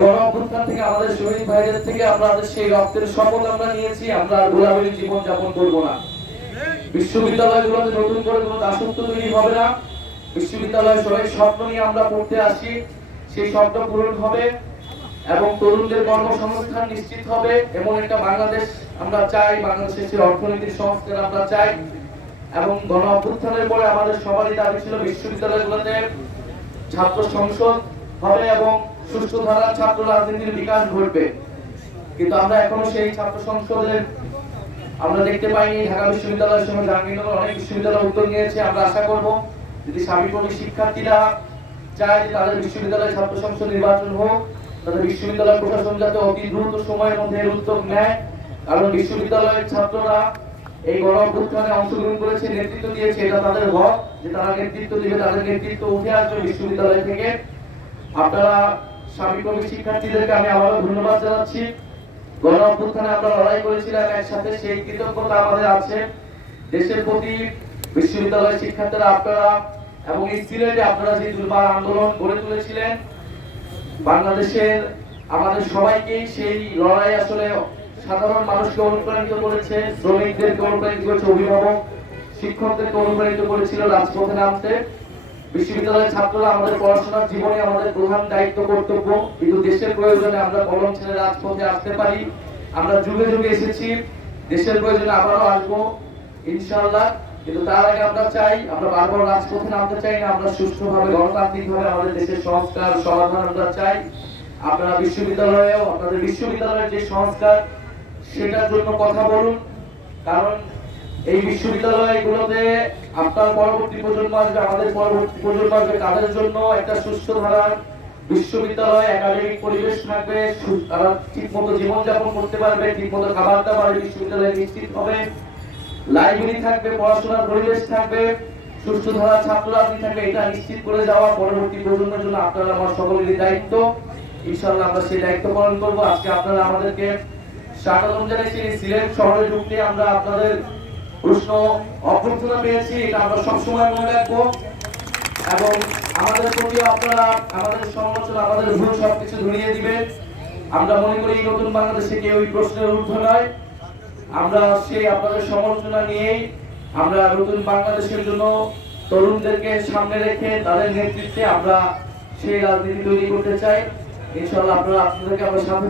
গণ অভ্যুত্থান থেকে আমাদের সেই আমরা নিয়েছি, আমরা না। হবে না। নিয়ে আমরা পড়তে আসি, সেই পূরণ হবে এবং তরুণদের কর্মসংস্থান নিশ্চিত হবে। এমন একটা বাংলাদেশ আমরা চাই, বাংলাদেশের সেই অর্থনীতির সংস্কার আমরা চাই। এবং গণ অভ্যুত্থানের পরে আমাদের সবারই দাবি ছিল বিশ্ববিদ্যালয়গুলোতে ছাত্র সংসদ হবে এবং সুষ্ঠু ধারার ছাত্র রাজনীতির বিকাশ ঘটবে। কিন্তু আমরা এখনও সেই ছাত্র সংসদের আমরা দেখতে পাইনি। ঢাকা বিশ্ববিদ্যালয়ের সঙ্গে জাহাঙ্গীরনগর অনেক বিশ্ববিদ্যালয় উদ্যোগ নিয়েছে। আমরা আশা করব যদি স্বামীপতি শিক্ষার্থীরা চায় যে তাদের বিশ্ববিদ্যালয়ে ছাত্র সংসদ নির্বাচন হোক, তাদের বিশ্ববিদ্যালয় প্রশাসন যাতে অতি দ্রুত সময়ের মধ্যে উদ্যোগ নেয়। কারণ বিশ্ববিদ্যালয়ের ছাত্ররা এই গণ অভ্যুত্থানে অংশগ্রহণ করেছে, নেতৃত্ব দিয়েছে, এটা তাদের হক যে তারা নেতৃত্ব দিবে, তাদের নেতৃত্ব উঠে আসবে বিশ্ববিদ্যালয় থেকে। আপনারা শিক্ষার্থীদেরকে আমি ধন্যবাদ জানাচ্ছি। আমরা লড়াই করেছিলাম, একসাথে সেই কৃতজ্ঞতা আমাদের আছে। দেশের প্রতি বিশ্ববিদ্যালয়ের শিক্ষার্থীরা, আপনারা এবং সিলেটে আপনারা যে দুর্বার আন্দোলন গড়ে তুলেছিলেন, বাংলাদেশের আমাদের সবাইকেই সেই লড়াই আসলে সাধারণ মানুষকে অনুপ্রাণিত করেছে, শ্রমিকদেরকে অনুপ্রাণিত করেছে অভিভাবক, শিক্ষকদেরকে অনুপ্রাণিত করেছিল রাজপথে নামতে। বিশ্ববিদ্যালয়ের ছাত্ররা আমাদের পড়াশোনার জীবনে আমাদের প্রধান দায়িত্ব কর্তব্য, কিন্তু দেশের প্রয়োজনে আমরা কলম ছেড়ে রাজপথে আসতে পারি। আমরা যুগে যুগে এসেছি, দেশের প্রয়োজনে আবারও আসব, ইনশাআল্লাহ। কিন্তু তার আগে আমরা চাই, আমরা বারবার রাজপথে নামতে চাই না, আমরা সুষ্ঠুভাবে, গণতান্ত্রিকভাবে আমাদের দেশের সংস্কার, সমাধান আমরা চাই। আপনারা বিশ্ববিদ্যালয়েও, আপনাদের বিশ্ববিদ্যালয়ের যে সংস্কার, সেটার জন্য কথা বলুন। কারণ এই বিশ্ববিদ্যালয়গুলোতে আপনার পরবর্তী প্রজন্ম আসবে, আমাদের পরবর্তী প্রজন্ম আসবে। তাদের জন্য একটা সুস্থ ধারার বিশ্ববিদ্যালয় একাডেমিক পরিবেশ থাকবে তারা ঠিক মতো জীবনযাপন করতে পারবে ঠিক মতো খাবার দাবার বিশ্ববিদ্যালয়ে নিশ্চিত হবে। লাইব্রেরি থাকবে, পড়াশোনার পরিবেশ থাকবে, সুস্থ ধারা ছাত্র রাজনীতি থাকবে, এটা নিশ্চিত করে যাওয়া পরবর্তী প্রজন্মের জন্য আপনারা আমার সকলেরই দায়িত্ব। ইনশাআল্লাহ আমরা সেই দায়িত্ব পালন করব। আজকে আপনারা আমাদেরকে স্বাগতম জানাইছি। সিলেট শহরে ঢুকতে আমরা আপনাদের প্রশ্ন অভ্যর্থনা পেয়েছি, এটা আমরা সবসময় মনে রাখব। এবং আমাদের প্রতি আপনারা, আমাদের সমালোচনা আমাদের ভুল সবকিছু ধরিয়ে দিবেন আমরা মনে করি নতুন বাংলাদেশে কেউ ওই প্রশ্নের ঊর্ধ্ব নয়। আমরা সেই আপনাদের সমালোচনা নিয়েই আমরা নতুন বাংলাদেশের জন্য তরুণদেরকে সামনে রেখে তাদের নেতৃত্বে আমরা সেই রাজনীতি তৈরি করতে চাই। ইনশাআল্লাহ আপনারা, আপনাদেরকে আমরা সাথে